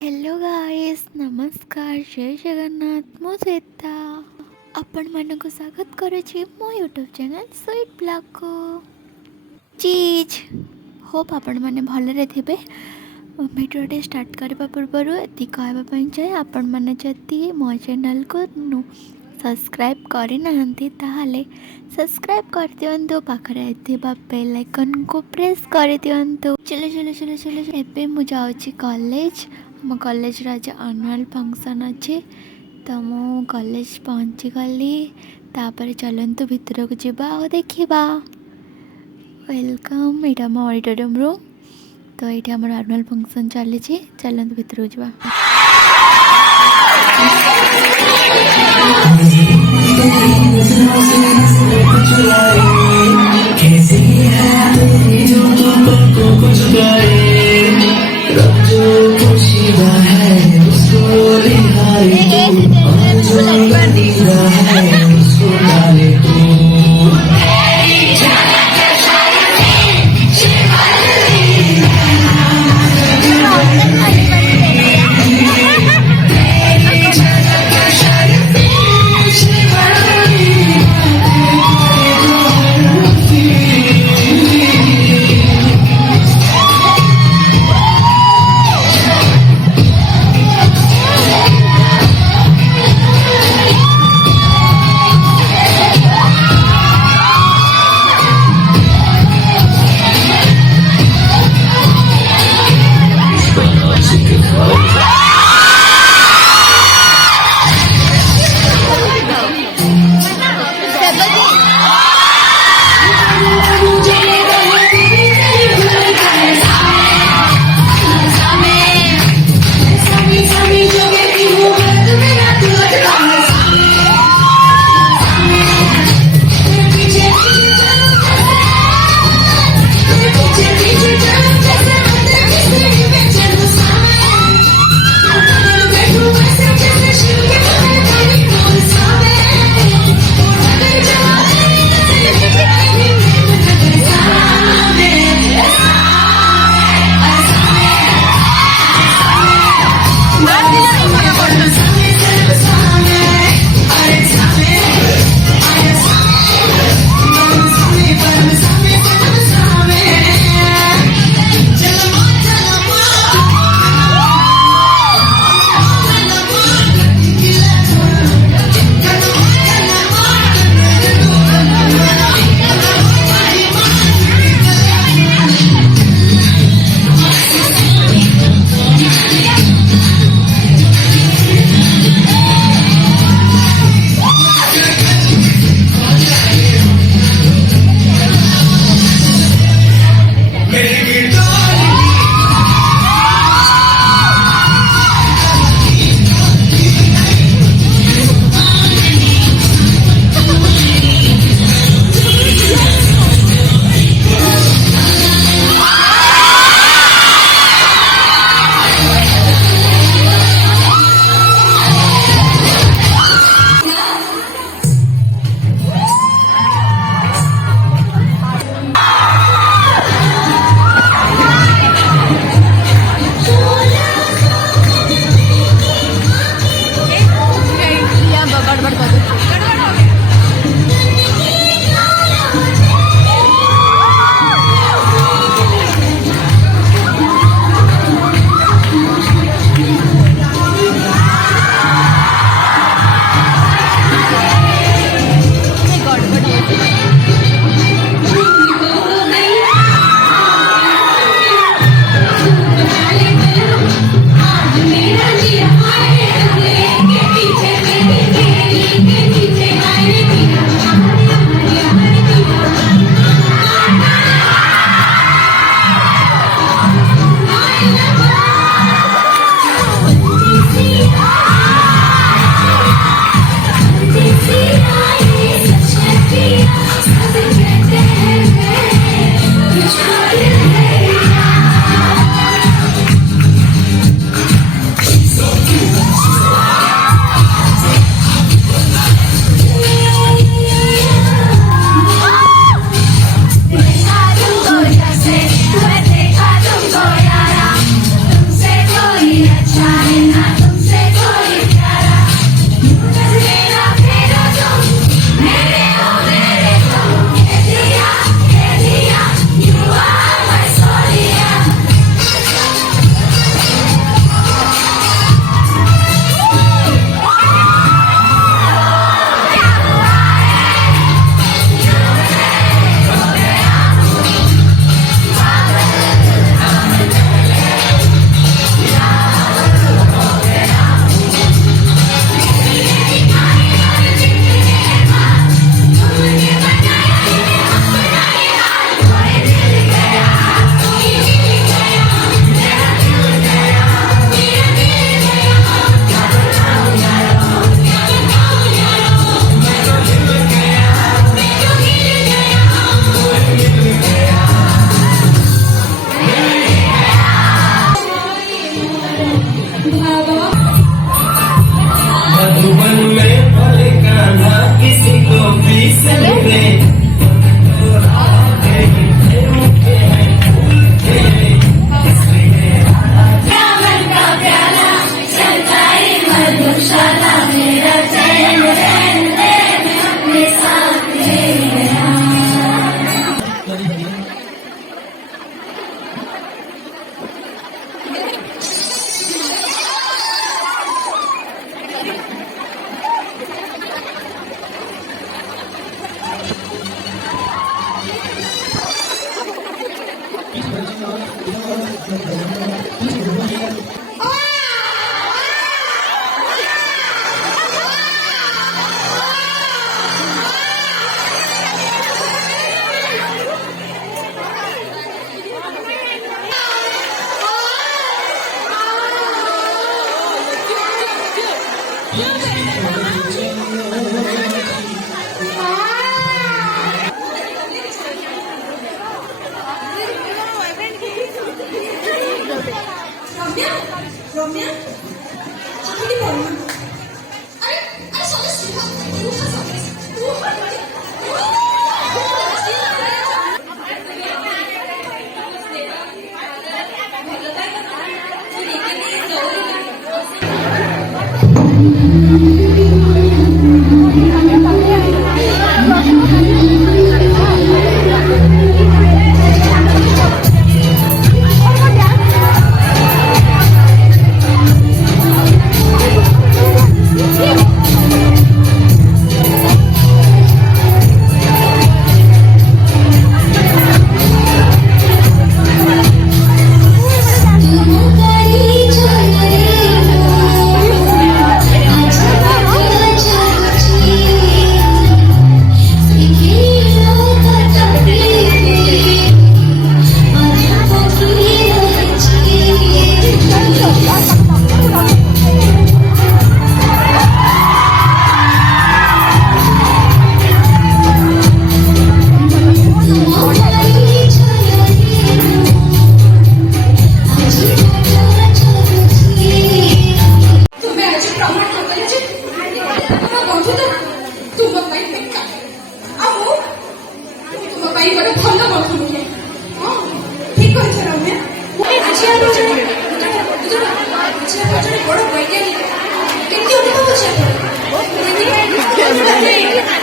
Hello guys, नमस्कार, जय जगन्नाथ। मु श्वेता आपण मानक स्वागत करुछि मो यूट्यूब चैनल स्वीट ब्लॉग को। चीज होप आपण माने भलरे थिबे। भिडियोटे स्टार्ट करबा पूर्व एति कहबा पई चाहे आपण माने जति मो चैनल को सब्सक्राइब करि नाहंती ताहाले सब्सक्राइब कर दियंतु। पाखरे थिबा बेल आइकन को प्रेस कर दियंतु। चलो चलो चलो चलो एबे मु जाउछि कॉलेज। मो कॉलेज आज एनुअल फंक्शन अच्छे तो मु कॉलेज पहुँची गली। तापर चलतु भितर को जीवा और देखा। वेलकम, यहाँ मो ऑडिटोरियम रूम। तो ये आम एनुअल फंक्शन चली। चलतु भितर को जीवा। मधुबन में पल कान्हा किसी को भी से मिले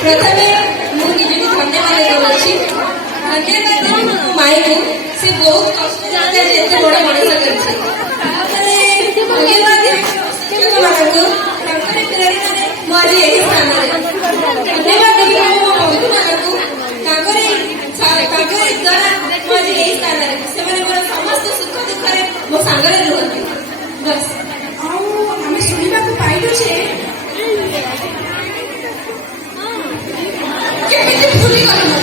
प्रथमे ମୁଁ ନିଜକୁ ଧନ୍ୟବାଦ ଦେଉଛି ଧନ୍ୟବାଦ ମାଇକୁ ସେ ବହୁତ କଷ୍ଟ ଏତେ ବଡ଼ ମଣିଷ କରିଛି ତାପରେ ଧନ୍ୟବାଦ ଶିକ୍ଷକମାନଙ୍କୁ ତାଙ୍କର ପ୍ରେରଣାରେ ମୁଁ ଆଜି ଏହି ସ୍ଥାନରେ ଧନ୍ୟବାଦ ଦେବି ମୋ ବନ୍ଧୁମାନଙ୍କୁ ତାଙ୍କରି ଦ୍ୱାରା ମୁଁ ଆଜି ଏହି ସ୍ଥାନରେ ସେମାନେ ମୋର ସମସ୍ତ ସୁଖ ଦୁଃଖରେ ମୋ ସାଙ୍ଗରେ ରୁହନ୍ତି ବସ୍। ଆଉ ଆମେ ଶୁଣିବାକୁ ପାଇଲୁ ଯେ କେମିତି ଭୁଲିଗଲୁ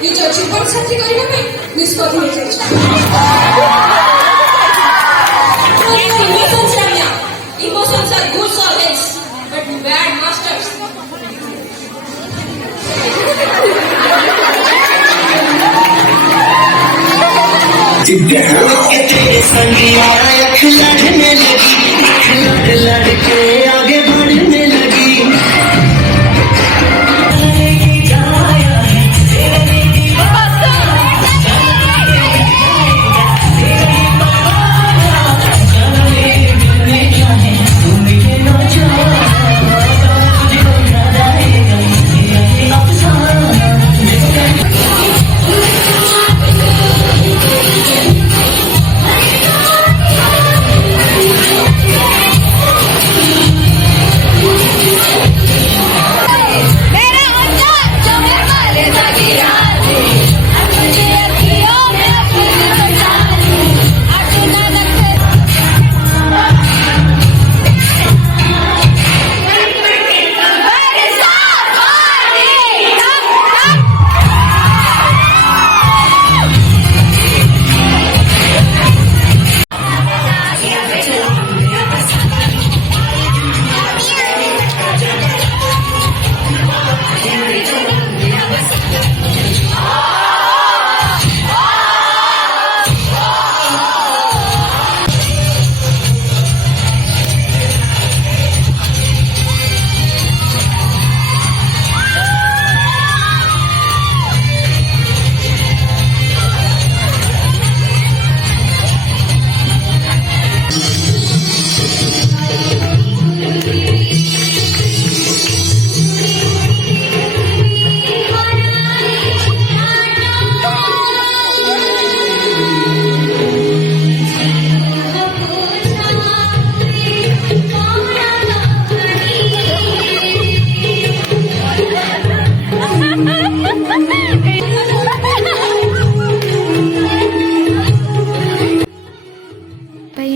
ନିଜ ଜୀବନ ସାଥୀ କରିବା ପାଇଁ ନିଷ୍ପତ୍ତି ନେଇଯାଇଛି। Bad masters. तेरे संगिया अख लड़ने लगी, अख लड़ लड़ के आगे बढ़ने लगी।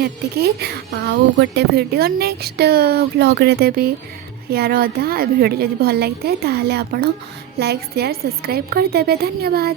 ଏତିକି ଆଉ ଗୋଟେ ଭିଡ଼ିଓ ନେକ୍ସଟ ବ୍ଲଗ୍ରେ ଦେବି। ୟାର ଅଧା ଭିଡ଼ିଓ ଯଦି ଭଲ ଲାଗିଥାଏ ତାହେଲେ ଆପଣ ଲାଇକ୍ ସେୟାର ସବସ୍କ୍ରାଇବ୍ କରିଦେବେ। ଧନ୍ୟବାଦ।